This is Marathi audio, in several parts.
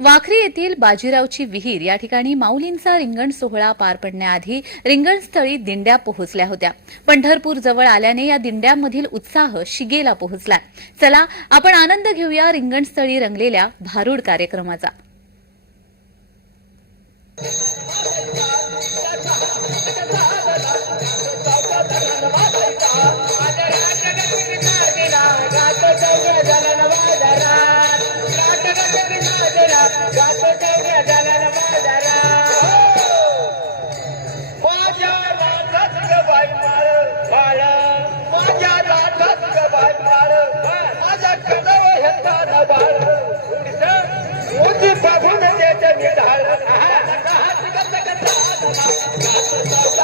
वाखरी येथील बाजीरावची विहीर या ठिकाणी माऊलींचा रिंगण सोहळा पार पडण्याआधी रिंगणस्थळी दिंड्या पोहोचल्या होत्या पंढरपूर जवळ आल्याने या दिंड्यांमधील उत्साह शिगेला पोहोचला चला आपण आनंद घेऊया रिंगणस्थळी रंगलेल्या भारूड कार्यक्रमाचा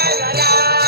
Aleluia.